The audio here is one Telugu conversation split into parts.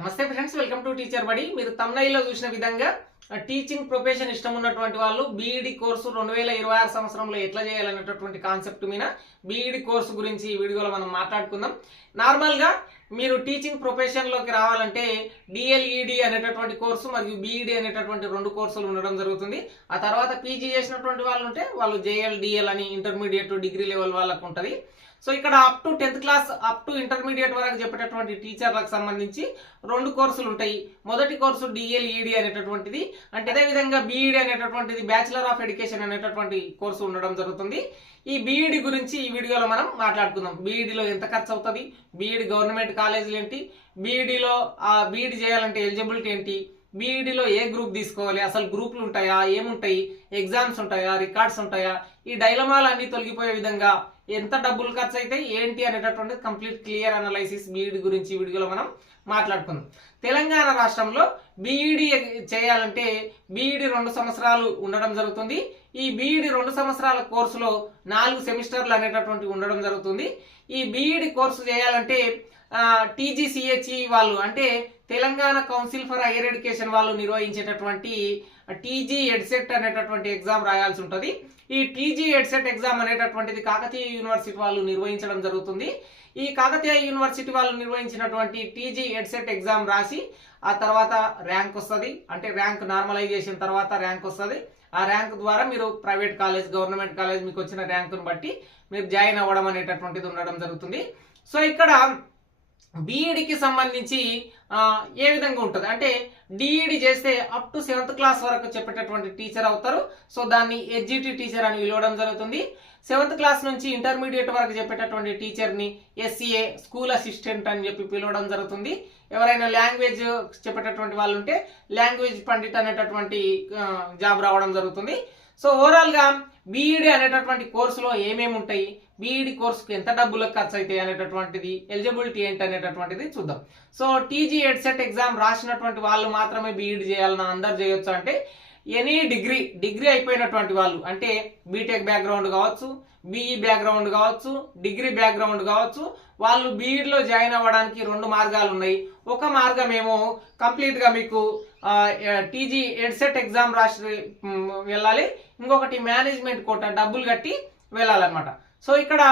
నమస్తే ఫ్రెండ్స్, వెల్కమ్ టు టీచర్ బడి. మీరు తమ్నైల్లో చూసిన విధంగా టీచింగ్ ప్రొఫెషన్ ఇష్టం ఉన్నటువంటి వాళ్ళు బీఈడి కోర్సు 2026 సంవత్సరంలో ఎట్లా చేయాలనేటటువంటి కాన్సెప్ట్ మీద బీఈడి కోర్సు గురించి ఈ వీడియోలో మనం మాట్లాడుకుందాం. నార్మల్గా మీరు టీచింగ్ ప్రొఫెషన్లోకి రావాలంటే డిఎల్ఈడి అనేటటువంటి కోర్సు మరియు బీఈడి అనేటటువంటి రెండు కోర్సులు ఉండడం జరుగుతుంది. ఆ తర్వాత పీజీ చేసినటువంటి వాళ్ళు ఉంటే వాళ్ళు జేఎల్ డిఎల్ అని ఇంటర్మీడియట్ డిగ్రీ లెవెల్ వాళ్ళకు ఉంటుంది. సో ఇక్కడ up to 10th class up to intermediate వరకు చెప్పేటటువంటి టీచర్లకు సంబంధించి రెండు కోర్సులు ఉంటాయి. మొదటి కోర్సు డిఎల్ఈడి అనేటటువంటిది, అంటే అదేవిధంగా బీఈడి అనేటటువంటిది బ్యాచిలర్ ఆఫ్ ఎడ్యుకేషన్ అనేటటువంటి కోర్సు ఉండడం జరుగుతుంది. ఈ బీఈడి గురించి ఈ వీడియోలో మనం మాట్లాడుకుందాం. బీఈడిలో ఎంత ఖర్చు అవుతుంది, బీఈడి గవర్నమెంట్ కాలేజీలు ఏంటి, బీఈడిలో బీఈడి చేయాలంటే ఎలిజిబిలిటీ ఏంటి, బీఈడిలో ఏ గ్రూప్ తీసుకోవాలి, అసలు గ్రూపులు ఉంటాయా, ఏముంటాయి, ఎగ్జామ్స్ ఉంటాయా, రికార్డ్స్ ఉంటాయా, ఈ డైలమాలు అన్ని తొలగిపోయే విధంగా ఎంత డబ్బులు ఖర్చు అయితే ఏంటి అనేటటువంటి కంప్లీట్ క్లియర్ అనాలైసిస్ బీఈడి గురించి వీడియోలో మనం మాట్లాడుకుందాం. తెలంగాణ రాష్ట్రంలో బీఈడి చేయాలంటే బీఈడి 2 సంవత్సరాలు ఉండడం జరుగుతుంది. ఈ బీఈడి 2 సంవత్సరాల కోర్సులో 4 సెమిస్టర్లు అనేటటువంటి ఉండడం జరుగుతుంది. ఈ బీఈడి కోర్సు చేయాలంటే టీజీసీహెచ్ఈ వాళ్ళు, అంటే Telangana council for higher education వాళ్ళు నిర్వహించేటటువంటి టీజీ ఎడ్సెట్ అనేటటువంటి ఎగ్జామ్ రాయాల్సి ఉంటుంది. ఈ టీజీ ఎడ్సెట్ ఎగ్జామ్ అనేటటువంటిది కాకతీయ యూనివర్సిటీ వాళ్ళు నిర్వహించడం జరుగుతుంది. ఈ కాకతీయ యూనివర్సిటీ వాళ్ళు నిర్వహించినటువంటి టీజీ ఎడ్సెట్ ఎగ్జామ్ రాసి ఆ తర్వాత ర్యాంక్ వస్తుంది. అంటే ర్యాంక్ నార్మలైజేషన్ తర్వాత ర్యాంక్ వస్తుంది. ఆ ర్యాంక్ ద్వారా మీరు ప్రైవేట్ కాలేజ్, గవర్నమెంట్ కాలేజ్ మీకు వచ్చిన ర్యాంకును బట్టి మీరు జాయిన్ అవ్వడం అనేటటువంటిది ఉండడం జరుగుతుంది. సో ఇక్కడ బీఈడికి సంబంధించి ఏ విధంగా ఉంటుంది అంటే డిఈడి చేస్తే అప్ టు 7th క్లాస్ వరకు చెప్పేటటువంటి టీచర్ అవుతారు. సో దాన్ని హెచ్జిటి టీచర్ అని పిలవడం జరుగుతుంది. 7th క్లాస్ నుంచి ఇంటర్మీడియట్ వరకు చెప్పేటటువంటి టీచర్ని ఎస్సీఏ స్కూల్ అసిస్టెంట్ అని చెప్పి పిలవడం జరుగుతుంది. ఎవరైనా లాంగ్వేజ్ చెప్పేటటువంటి వాళ్ళు ఉంటే లాంగ్వేజ్ పండిట్ అనేటటువంటి జాబ్ రావడం జరుగుతుంది. సో ఓవరాల్గా బీఈడి అనేటటువంటి కోర్సులో ఏమేమి ఉంటాయి, బీఈడి కోర్సుకు ఎంత డబ్బులు ఖర్చు అవుతాయి అనేటటువంటిది, ఎలిజిబిలిటీ ఏంటి అనేటటువంటిది చూద్దాం. సో టీజీ ఎడ్సెట్ ఎగ్జామ్ రాసినటువంటి వాళ్ళు మాత్రమే బీఈడి చేయాలని అందరు చేయొచ్చు అంటే ఎనీ డిగ్రీ అయిపోయినటువంటి వాళ్ళు, అంటే బీటెక్ బ్యాక్గ్రౌండ్ కావచ్చు, బీఈ బ్యాక్గ్రౌండ్ కావచ్చు, డిగ్రీ బ్యాక్గ్రౌండ్ కావచ్చు, వాళ్ళు బీఈడిలో జాయిన్ అవ్వడానికి 2 మార్గాలు ఉన్నాయి. ఒక మార్గం ఏమో కంప్లీట్గా మీకు టీజీ ఎడ్సెట్ ఎగ్జామ్ రాసి వెళ్ళాలి, ఇంకొకటి మేనేజ్మెంట్ కోటా డబ్బులు కట్టి వెళ్ళాలన్నమాట. సో ఇక్కడ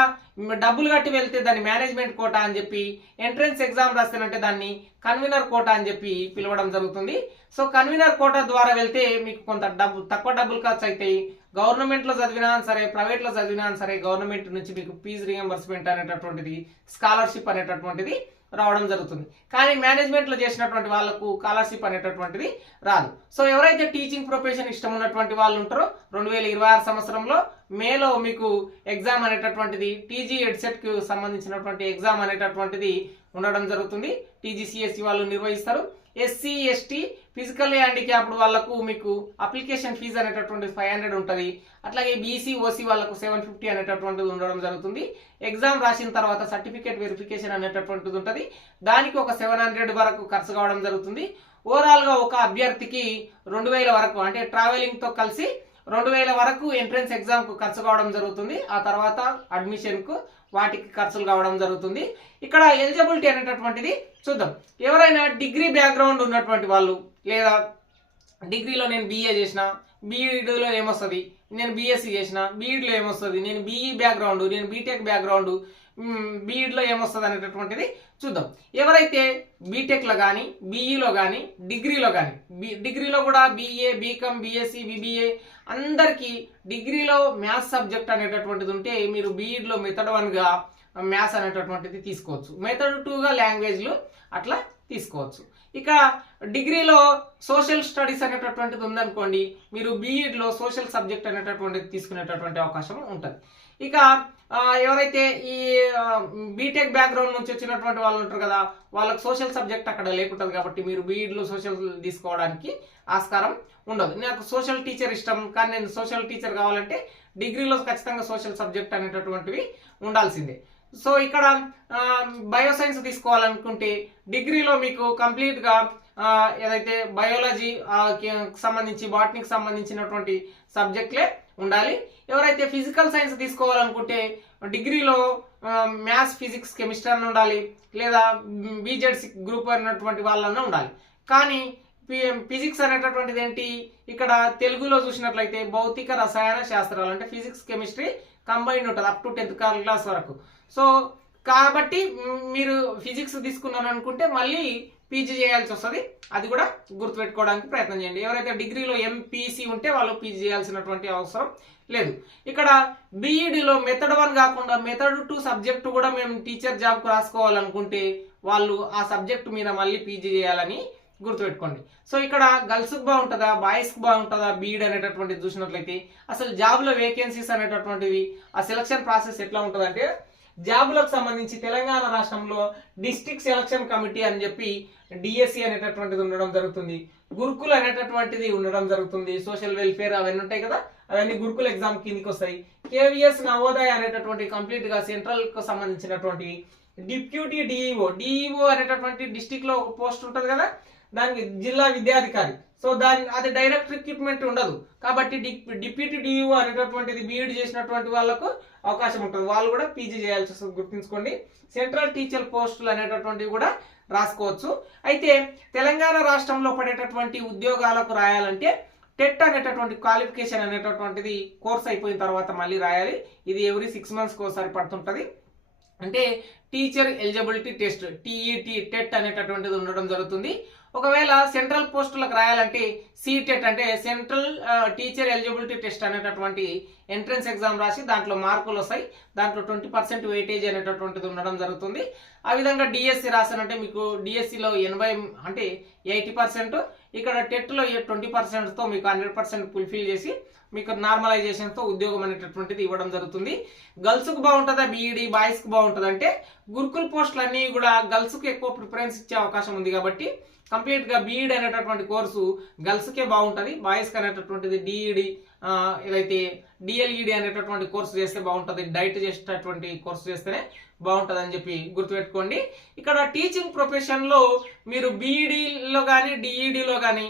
డబ్బులు కట్టి వెళ్తే దాన్ని మేనేజ్మెంట్ కోటా అని చెప్పి, ఎంట్రన్స్ ఎగ్జామ్ రాస్తేనంటే దాన్ని కన్వీనర్ కోటా అని చెప్పి పిలవడం జరుగుతుంది. సో కన్వీనర్ కోటా ద్వారా వెళ్తే మీకు కొంత తక్కువ డబ్బులు ఖర్చు అవుతాయి. గవర్నమెంట్లో చదివినా సరే, ప్రైవేట్లో చదివినా సరే గవర్నమెంట్ నుంచి మీకు ఫీజు రియంబర్స్మెంట్ అనేటటువంటిది, స్కాలర్షిప్ అనేటటువంటిది రావడం జరుగుతుంది. కానీ మేనేజ్మెంట్లో చేసినటువంటి వాళ్ళకు స్కాలర్షిప్ అనేటటువంటిది రాదు. సో ఎవరైతే టీచింగ్ ప్రొఫెషన్ ఇష్టం ఉన్నటువంటి వాళ్ళు ఉంటారో 2026 సంవత్సరంలో మేలో మీకు ఎగ్జామ్ అనేటటువంటిది టీజీ ఎడ్సెట్ కు సంబంధించినటువంటి ఎగ్జామ్ అనేటటువంటిది ఉండడం జరుగుతుంది. టీజీసీఎస్సీ వాళ్ళు నిర్వహిస్తారు. ఎస్సీ ఎస్టీ ఫిజికల్ హ్యాండిక్యాప్డ్ వాళ్ళకు మీకు అప్లికేషన్ ఫీజు అనేటటువంటి 500 ఉంటుంది. అట్లాగే బీసీ ఓసీ వాళ్ళకు 750 అనేటటువంటిది ఉండడం జరుగుతుంది. ఎగ్జామ్ రాసిన తర్వాత సర్టిఫికేట్ వెరిఫికేషన్ అనేటటువంటిది ఉంటుంది. దానికి ఒక 700 వరకు ఖర్చు కావడం జరుగుతుంది. ఓవరాల్గా ఒక అభ్యర్థికి 2000 వరకు, అంటే ట్రావెలింగ్తో కలిసి 2000 వరకు ఎంట్రన్స్ ఎగ్జామ్కు ఖర్చు కావడం జరుగుతుంది. ఆ తర్వాత అడ్మిషన్కు వాటికి ఖర్చులు కావడం జరుగుతుంది. ఇక్కడ ఎలిజిబిలిటీ అనేటటువంటిది చూద్దాం. ఎవరైనా డిగ్రీ బ్యాక్గ్రౌండ్ ఉన్నటువంటి వాళ్ళు, లేదా డిగ్రీలో నేను బీఏ చేసిన, బీఈడిలో ఏమొస్తుంది, నేను బీఎస్సీ చేసిన, బీఈడిలో ఏమొస్తుంది, నేను బీఈ బ్యాక్గ్రౌండ్, నేను బీటెక్ బ్యాక్గ్రౌండ్, బీఈడిలో ఏమొస్తుంది అనేటటువంటిది చూద్దాం. ఎవరైతే బీటెక్లో కానీ, బీఈలో కానీ, డిగ్రీలో కానీ, డిగ్రీలో కూడా బీఏ, బీకామ్, బీఎస్సీ, బీబీఏ అందరికీ డిగ్రీలో మ్యాథ్స్ సబ్జెక్ట్ అనేటటువంటిది ఉంటే మీరు బీఈడిలో మెథడ్ 1గా మ్యాథ్స్ అనేటటువంటిది తీసుకోవచ్చు, మెథడ్ 2గా లాంగ్వేజ్లు అట్లా తీసుకోవచ్చు. ఇక డిగ్రీలో సోషల్ స్టడీస్ అనేటటువంటిది ఉందనుకోండి, మీరు బీఈడిలో సోషల్ సబ్జెక్ట్ అనేటటువంటిది తీసుకునేటటువంటి అవకాశం ఉంటుంది. ఇక ఎవరైతే ఈ బీటెక్ బ్యాక్గ్రౌండ్ నుంచి వచ్చినటువంటి వాళ్ళు ఉంటారు కదా, వాళ్ళకి సోషల్ సబ్జెక్ట్ అక్కడ లేకుంటుంది కాబట్టి మీరు బీఈడిలో సోషల్ తీసుకోవడానికి ఆస్కారం ఉండదు. నాకు సోషల్ టీచర్ ఇష్టం కానీ నేను సోషల్ టీచర్ కావాలంటే డిగ్రీలో ఖచ్చితంగా సోషల్ సబ్జెక్ట్ అనేటటువంటివి ఉండాల్సిందే. సో ఇక్కడ బయోసైన్స్ తీసుకోవాలనుకుంటే డిగ్రీలో మీకు కంప్లీట్గా ఏదైతే బయాలజీ సంబంధించి, బాటనీకి సంబంధించినటువంటి సబ్జెక్ట్లే ఉండాలి. ఎవరైతే ఫిజికల్ సైన్స్ తీసుకోవాలనుకుంటే డిగ్రీలో మ్యాథ్స్ ఫిజిక్స్ కెమిస్ట్రీ అన్న ఉండాలి, లేదా బీజెడ్స్ గ్రూప్ అన్నటువంటి వాళ్ళన్నా ఉండాలి. కానీ ఫిజిక్స్ అనేటటువంటిది ఏంటి, ఇక్కడ తెలుగులో చూసినట్లయితే భౌతిక రసాయన శాస్త్రాలు అంటే ఫిజిక్స్ కెమిస్ట్రీ కంబైన్డ్ ఉంటుంది అప్ టు 10th క్లాస్ వరకు. సో కాబట్టి మీరు ఫిజిక్స్ తీసుకున్నారు అనుకుంటే మళ్ళీ పీజీ చేయాల్సి వస్తుంది. అది కూడా గుర్తుపెట్టుకోవడానికి ప్రయత్నం చేయండి. ఎవరైతే డిగ్రీలో ఎంపీసీ ఉంటే వాళ్ళు పీజీ చేయాల్సినటువంటి అవసరం లేదు. ఇక్కడ బీఈడిలో మెథడ్ 1 కాకుండా మెథడ్ 2 సబ్జెక్టు కూడా మేము టీచర్ జాబ్కు రాసుకోవాలనుకుంటే వాళ్ళు ఆ సబ్జెక్టు మీద మళ్ళీ పీజీ చేయాలని గుర్తుపెట్టుకోండి. సో ఇక్కడ గర్ల్స్కి బాగుంటుందా బాయ్స్కి బాగుంటుందా బీఈడి అనేటటువంటిది చూసినట్లయితే అసలు జాబ్లో వేకెన్సీస్ అనేటటువంటివి ఆ సెలక్షన్ ప్రాసెస్ ఎట్లా ఉంటుందంటే, జాబులకు సంబంధించి తెలంగాణ రాష్ట్రంలో డిస్ట్రిక్ట్ సెలక్షన్ కమిటీ అని చెప్పి డిఎస్సి అనేటటువంటిది ఉండడం జరుగుతుంది, గురుకుల్ అనేటటువంటిది ఉండడం జరుగుతుంది, సోషల్ వెల్ఫేర్ అవన్నీ ఉంటాయి కదా, అవన్నీ గురుకుల్ ఎగ్జామ్ కిందికి వస్తాయి. కేవీఎస్ నవోదయ అనేటటువంటి కంప్లీట్ గా సెంట్రల్ కు సంబంధించినటువంటి డిప్యూటీ డిఈఓ అనేటటువంటి డిస్ట్రిక్ట్ లో ఒక పోస్ట్ ఉంటుంది కదా, దానికి జిల్లా విద్యాధికారి. సో అది డైరెక్ట్ రిక్రూట్మెంట్ ఉండదు కాబట్టి డిప్యూటీ డిఈఓ అనేటటువంటిది బీఈడి చేసినటువంటి వాళ్ళకు అవకాశం ఉంటుంది, వాళ్ళు కూడా పీజీ చేయాల్సి వస్తుంది, గుర్తుంచుకోండి. సెంట్రల్ టీచర్ పోస్టులు అనేటటువంటివి కూడా రాసుకోవచ్చు. అయితే తెలంగాణ రాష్ట్రంలో పడేటటువంటి ఉద్యోగాలకు రాయాలంటే టెట్ అనేటటువంటి క్వాలిఫికేషన్ అనేటటువంటిది కోర్స్ అయిపోయిన తర్వాత మళ్ళీ రాయాలి. ఇది ఎవ్రీ 6 months ఒకసారి పడుతుంటది. అంటే teacher eligibility test TET TET అనేటటువంటిది ఉండడం జరుగుతుంది. ఒకవేళ సెంట్రల్ పోస్టులకు రాయాలంటే సిటెట్ అంటే సెంట్రల్ టీచర్ ఎలిజిబిలిటీ టెస్ట్ అనేటటువంటి ఎంట్రన్స్ ఎగ్జామ్ రాసి దాంట్లో మార్కులు వస్తాయి, దాంట్లో 20% వెయిటేజ్ అనేటటువంటిది ఉండడం జరుగుతుంది. ఆ విధంగా డిఎస్సి రాసానంటే మీకు డిఎస్సిలో 80 అంటే 80%, ఇక్కడ టెట్లో 20%తో మీకు 100% ఫుల్ఫిల్ చేసి మీకు నార్మలైజేషన్తో ఉద్యోగం అనేటటువంటిది ఇవ్వడం జరుగుతుంది. గర్ల్స్కు బాగుంటుందా బీఈడి బాయ్స్కి బాగుంటుంది అంటే గురుకుల్ పోస్టులు అన్నీ కూడా గర్ల్స్కి ఎక్కువ ప్రిఫరెన్స్ ఇచ్చే అవకాశం ఉంది కాబట్టి కంప్లీట్గా బీఈడి అనేటటువంటి కోర్సు గర్ల్స్కే బాగుంటుంది, బాయ్స్కి అనేటటువంటిది డిఈడి ఏదైతే డిఎల్ఈడి అనేటటువంటి కోర్సు చేస్తే బాగుంటుంది, డైట్ చేసేటటువంటి కోర్సు చేస్తేనే బాగుంటుంది అని చెప్పి గుర్తుపెట్టుకోండి. ఇక్కడ టీచింగ్ ప్రొఫెషన్లో మీరు బీఈడిలో కానీ డిఈడిలో కానీ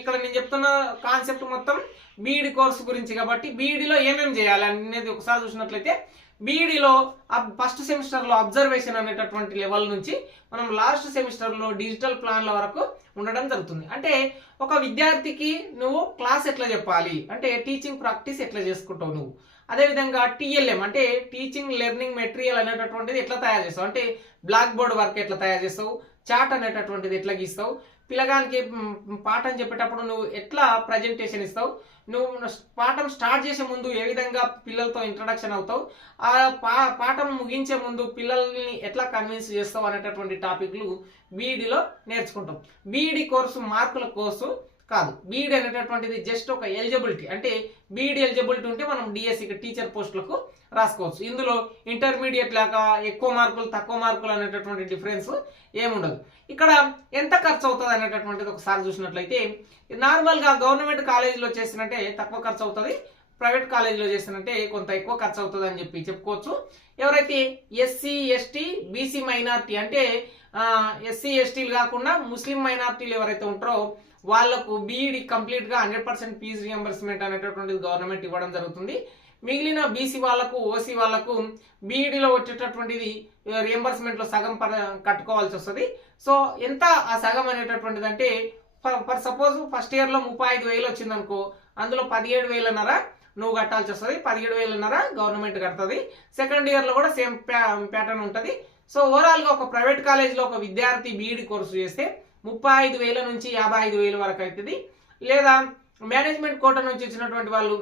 ఇక్కడ నేను చెప్తున్న కాన్సెప్ట్ మొత్తం బీఈడి కోర్సు గురించి కాబట్టి బీఈడిలో ఏమేమి చేయాలి అనేది ఒకసారి చూసినట్లయితే బీఈడిలో ఫస్ట్ సెమిస్టర్లో అబ్జర్వేషన్ అనేటటువంటి లెవెల్ నుంచి మనం లాస్ట్ సెమిస్టర్లో డిజిటల్ ప్లాన్ల వరకు ఉండడం జరుగుతుంది. అంటే ఒక విద్యార్థికి నువ్వు క్లాస్ ఎట్లా చెప్పాలి అంటే టీచింగ్ ప్రాక్టీస్ ఎట్లా చేసుకుంటావు నువ్వు, అదేవిధంగా టీఎల్ఎం అంటే టీచింగ్ లెర్నింగ్ మెటీరియల్ అనేటటువంటిది ఎట్లా తయారు చేస్తావు, అంటే బ్లాక్ బోర్డ్ వర్క్ ఎట్లా తయారు చేస్తావు, చార్ట్ అనేటటువంటిది ఎట్లా గీస్తావు, పిల్లగానికి పాఠం చెప్పేటప్పుడు నువ్వు ఎట్లా ప్రజెంటేషన్ ఇస్తావు, నువ్వు పాఠం స్టార్ట్ చేసే ముందు ఏ విధంగా పిల్లలతో ఇంట్రడక్షన్ అవుతావు, ఆ పాఠం ముగించే ముందు పిల్లల్ని ఎట్లా కన్విన్స్ చేస్తావు అనేటటువంటి టాపిక్లు బీఈడిలో నేర్చుకుంటాం. బీఈడి కోర్సు మార్కుల కోర్సు కాదు, బీఈడి అనేటటువంటిది జస్ట్ ఒక ఎలిజిబిలిటీ. అంటే బీఈడి ఎలిజిబిలిటీ ఉంటే మనం డిఎస్సి టీచర్ పోస్టులకు రాసుకోవచ్చు. ఇందులో ఇంటర్మీడియట్ లాగా ఎక్కువ మార్కులు తక్కువ మార్కులు అనేటటువంటి డిఫరెన్స్ ఏముండదు. ఇక్కడ ఎంత ఖర్చు అవుతుంది అనేటటువంటిది ఒకసారి చూసినట్లయితే నార్మల్గా గవర్నమెంట్ కాలేజీలో చేసినట్టే తక్కువ ఖర్చు అవుతుంది, ప్రైవేట్ కాలేజీలో చేసినట్టే కొంత ఎక్కువ ఖర్చు అవుతుంది అని చెప్పి చెప్పుకోవచ్చు. ఎవరైతే ఎస్సీ ఎస్టీ బీసీ మైనార్టీ అంటే ఎస్సీ ఎస్టీలు కాకుండా ముస్లిం మైనార్టీలు ఎవరైతే ఉంటారో వాళ్లకు బీఈడి కంప్లీట్గా 100% ఫీజు రియంబర్స్మెంట్ అనేటటువంటిది గవర్నమెంట్ ఇవ్వడం జరుగుతుంది. మిగిలిన బీసీ వాళ్లకు ఓసీ వాళ్లకు బీఈడిలో వచ్చేటటువంటిది రియంబర్స్మెంట్లో సగం కట్టుకోవాల్సి వస్తుంది. సో ఎంత ఆ సగం అనేటటువంటిది అంటే ఫర్ సపోజ్ ఫస్ట్ ఇయర్లో 35,000 వచ్చింది అనుకో, అందులో 17,500 నువ్వు కట్టాల్సి వస్తుంది, 17,500 గవర్నమెంట్ కడుతుంది. సెకండ్ ఇయర్లో కూడా సేమ్ ప్యాటర్న్ ఉంటుంది. సో ఓవరాల్గా ఒక ప్రైవేట్ కాలేజీలో ఒక విద్యార్థి బీఈడి కోర్సు చేస్తే 35,000 నుంచి 55,000 వరకు అవుతుంది. లేదా మేనేజ్మెంట్ కోటా నుంచి వచ్చినటువంటి వాళ్ళు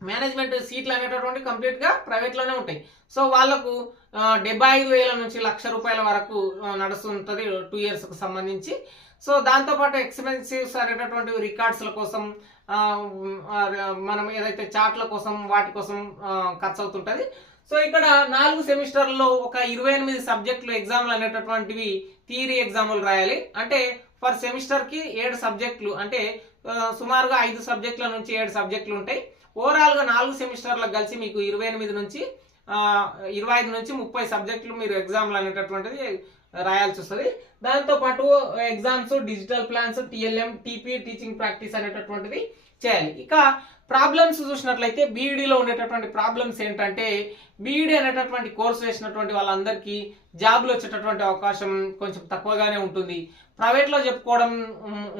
మేనేజ్మెంట్ సీట్లు అనేటటువంటి కంప్లీట్గా ప్రైవేట్లోనే ఉంటాయి. సో వాళ్ళకు 75,000 నుంచి ₹1,00,000 వరకు నడుస్తుంటుంది 2 yearsకు సంబంధించి. సో దాంతోపాటు ఎక్స్పెన్సివ్స్ అనేటటువంటి రికార్డ్స్ల కోసం మనం ఏదైతే చార్ట్ల కోసం వాటి కోసం ఖర్చు అవుతుంటుంది. సో ఇక్కడ 4 సెమిస్టర్లలో ఒక 28 సబ్జెక్టులు ఎగ్జామ్లు అనేటటువంటివి థియరీ ఎగ్జాములు రాయాలి. అంటే ఫర్ సెమిస్టర్కి 7 సబ్జెక్టులు అంటే సుమారుగా 5 సబ్జెక్టుల నుంచి 7 సబ్జెక్టులు ఉంటాయి. ఓవరాల్గా 4 సెమిస్టర్లకు కలిసి మీకు 28 నుంచి 25 నుంచి 30 సబ్జెక్టులు మీరు ఎగ్జామ్లు అనేటటువంటిది రాయాల్సి వస్తుంది. దాంతో పాటు exams, digital plans, TLM, TP, teaching practice అనేటటువంటిది చేయాలి. ఇక ప్రాబ్లమ్స్ చూసినట్లయితే బీఈడీలో ఉండేటటువంటి ప్రాబ్లమ్స్ ఏంటంటే, బీఈడీ అనేటటువంటి కోర్సు వేసినటువంటి వాళ్ళందరికీ జాబ్లు వచ్చేటటువంటి అవకాశం కొంచెం తక్కువగానే ఉంటుంది. ప్రైవేట్లో చెప్పుకోవడం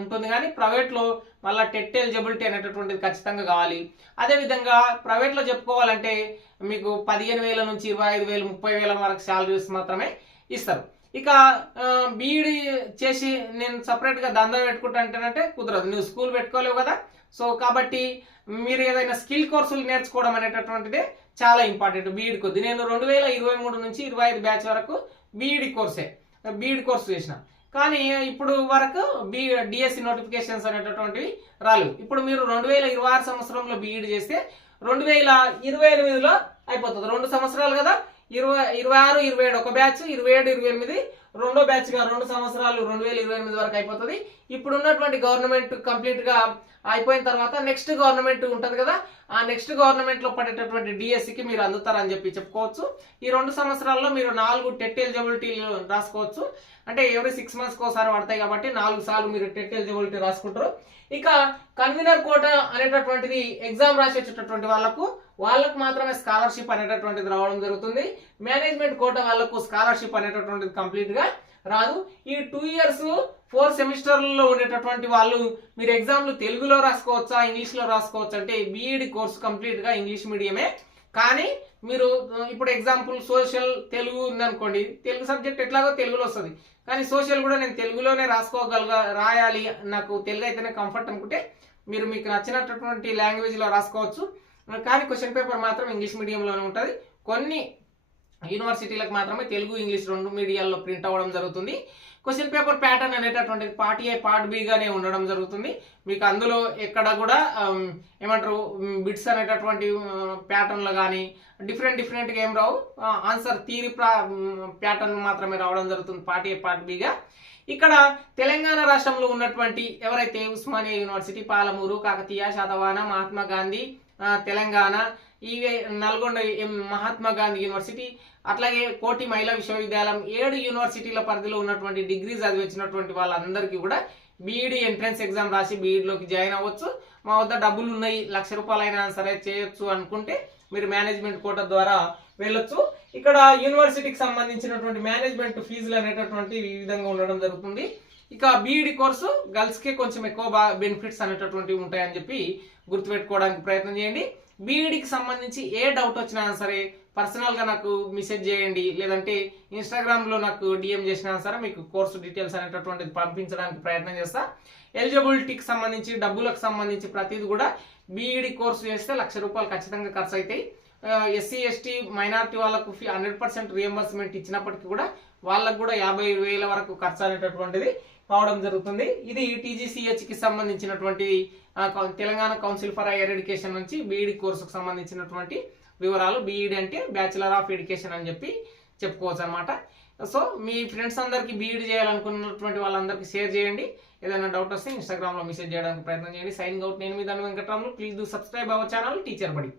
ఉంటుంది, కానీ ప్రైవేట్లో మళ్ళీ టెట్ ఎలిజిబిలిటీ అనేటటువంటిది ఖచ్చితంగా కావాలి. అదేవిధంగా ప్రైవేట్లో చెప్పుకోవాలంటే మీకు 15,000 నుంచి 25,000, 30,000 వరకు శాలరీస్ మాత్రమే ఇస్తారు. ఇక బీఈడీ చేసి నేను సపరేట్గా దందా పెట్టుకుంటా అంటేనంటే కుదరదు, నువ్వు స్కూల్ పెట్టుకోలేవు కదా. సో కాబట్టి మీరు ఏదైనా స్కిల్ కోర్సులు నేర్చుకోవడం అనేటటువంటిదే చాలా ఇంపార్టెంట్ బీఈడీ కొద్ది. నేను 2023 నుంచి 25 బ్యాచ్ వరకు బీఈడీ కోర్సు చేసిన, కానీ ఇప్పుడు వరకు డిఎస్సి నోటిఫికేషన్స్ అనేటటువంటివి రాలేవు. ఇప్పుడు మీరు 2026 సంవత్సరంలో బీఈడీ చేస్తే 2028లో అయిపోతుంది. 2 సంవత్సరాలు కదా, 26, 27 ఒక బ్యాచ్, 27, 28 రెండో బ్యాచ్ గా 2 సంవత్సరాలు 2028 వరకు అయిపోతుంది. ఇప్పుడు ఉన్నటువంటి గవర్నమెంట్ కంప్లీట్ గా అయిపోయిన తర్వాత నెక్స్ట్ గవర్నమెంట్ ఉంటది కదా, ఆ నెక్స్ట్ గవర్నమెంట్ లో పడేటటువంటి డిఎస్సికి మీరు అందుతారని చెప్పి చెప్పుకోవచ్చు. ఈ 2 సంవత్సరాల్లో మీరు 4 టెట్ ఎలిజిబిలిటీ రాసుకోవచ్చు. అంటే ఎవ్రీ 6 months ఒకసారి పడతాయి కాబట్టి 4 సార్లు మీరు టెట్ ఎలిజిబిలిటీ రాసుకుంటారు. ఇక కన్వీనర్ కోట అనేటటువంటిది ఎగ్జామ్ రాసేటటువంటి వాళ్ళకు మాత్రమే స్కాలర్షిప్ అనేటటువంటిది రావడం జరుగుతుంది. మేనేజ్మెంట్ కోట వాళ్ళకు స్కాలర్షిప్ అనేటటువంటిది కంప్లీట్ గా రాదు. ఈ 2 years 4 సెమిస్టర్లలో ఉండేటటువంటి వాళ్ళు మీరు ఎగ్జామ్లు తెలుగులో రాసుకోవచ్చా, ఇంగ్లీష్ లో రాసుకోవచ్చా అంటే బీఈడీ కోర్సు కంప్లీట్ గా ఇంగ్లీష్ మీడియమే. కానీ మీరు ఇప్పుడు ఎగ్జాంపుల్ సోషల్ తెలుగు ఉందనుకోండి, తెలుగు సబ్జెక్ట్ ఎట్లాగో తెలుగులో వస్తుంది, కానీ సోషల్ కూడా నేను తెలుగులోనే రాయాలి, నాకు తెలుగు అయితేనే కంఫర్ట్ అనుకుంటే మీరు మీకు నచ్చినటువంటి లాంగ్వేజ్ లో రాసుకోవచ్చు. కానీ క్వశ్చన్ పేపర్ మాత్రం ఇంగ్లీష్ మీడియంలోనే ఉంటుంది. కొన్ని యూనివర్సిటీలకు మాత్రమే తెలుగు, ఇంగ్లీష్ 2 మీడియాల్లో ప్రింట్ అవ్వడం జరుగుతుంది. క్వశ్చన్ పేపర్ ప్యాటర్న్ అనేటటువంటిది పార్ట్ ఏ, పార్ట్ బి గానే ఉండడం జరుగుతుంది. మీకు అందులో ఎక్కడ కూడా ఏమంటారు బిట్స్ అనేటటువంటి ప్యాటర్న్లు కానీ డిఫరెంట్ గా ఏం రావు. ఆన్సర్ థియరీ ప్యాటర్న్ మాత్రమే రావడం జరుగుతుంది పార్ట్ ఏ, పార్ట్ బిగా. ఇక్కడ తెలంగాణ రాష్ట్రంలో ఉన్నటువంటి ఎవరైతే ఉస్మానియా యూనివర్సిటీ, పాలమూరు, కాకతీయ, శాతవాహన, మహాత్మా గాంధీ, తెలంగాణ, ఈ నల్గొండ మహాత్మా గాంధీ యూనివర్సిటీ, అట్లాగే కోటి మహిళా విశ్వవిద్యాలయం, 7 యూనివర్సిటీల పరిధిలో ఉన్నటువంటి డిగ్రీ చదివించినటువంటి వాళ్ళందరికీ కూడా బీఈడీ ఎంట్రన్స్ ఎగ్జామ్ రాసి బీఈడీలోకి జాయిన్ అవ్వచ్చు. మా వద్ద డబ్బులు ఉన్నాయి, ₹1,00,000 అయినా సరే చేయొచ్చు అనుకుంటే మీరు మేనేజ్మెంట్ కోట ద్వారా వెళ్ళొచ్చు. ఇక్కడ యూనివర్సిటీకి సంబంధించినటువంటి మేనేజ్మెంట్ ఫీజులు అనేటటువంటి ఈ విధంగా ఉండడం జరుగుతుంది. ఇక బీఈడీ కోర్సు గర్ల్స్ కి కొంచెం ఎక్కువ బెనిఫిట్స్ అనేటటువంటివి ఉంటాయని చెప్పి గుర్తుపెట్టుకోవడానికి ప్రయత్నం చేయండి. బీఈడీకి సంబంధించి ఏ డౌట్ వచ్చినా సరే పర్సనల్ గా నాకు మెసేజ్ చేయండి, లేదంటే ఇన్స్టాగ్రామ్ లో నాకు డిఎం చేసినా సరే మీకు కోర్సు డీటెయిల్స్ అనేటటువంటిది పంపించడానికి ప్రయత్నం చేస్తా. ఎలిజిబిలిటీకి సంబంధించి డబ్బులకు సంబంధించి ప్రతిది కూడా బీఈడీ కోర్సు చేస్తే ₹1,00,000 ఖచ్చితంగా ఖర్చు అవుతాయి. ఎస్సీ, ఎస్టీ, మైనారిటీ వాళ్ళకు 100% రియంబర్స్మెంట్ ఇచ్చినప్పటికీ కూడా వాళ్ళకు కూడా 50,000 వరకు ఖర్చు అనేటటువంటిది కావడం జరుగుతుంది. ఇది టీజీసీహెచ్ కి సంబంధించినటువంటి Telangana council for higher education నుంచి బీఈడీ కోర్సుకు సంబంధించినటువంటి వివరాలు. బీఈడీ అంటే బ్యాచిలర్ ఆఫ్ ఎడ్యుకేషన్ అని చెప్పి చెప్పుకోవచ్చు అనమాట. సో మీ ఫ్రెండ్స్ అందరికి బీఈడీ చేయాలనుకున్నటువంటి వాళ్ళందరికీ షేర్ చేయండి. ఏదైనా డౌట్ వస్తే ఇన్స్టాగ్రామ్ లో మెసేజ్ చేయడానికి ప్రయత్నం చేయండి. సైనింగ్ అవుట్, నేను మీ Dhanu Venkataramulu. Please do subscribe our channel teacher బడి.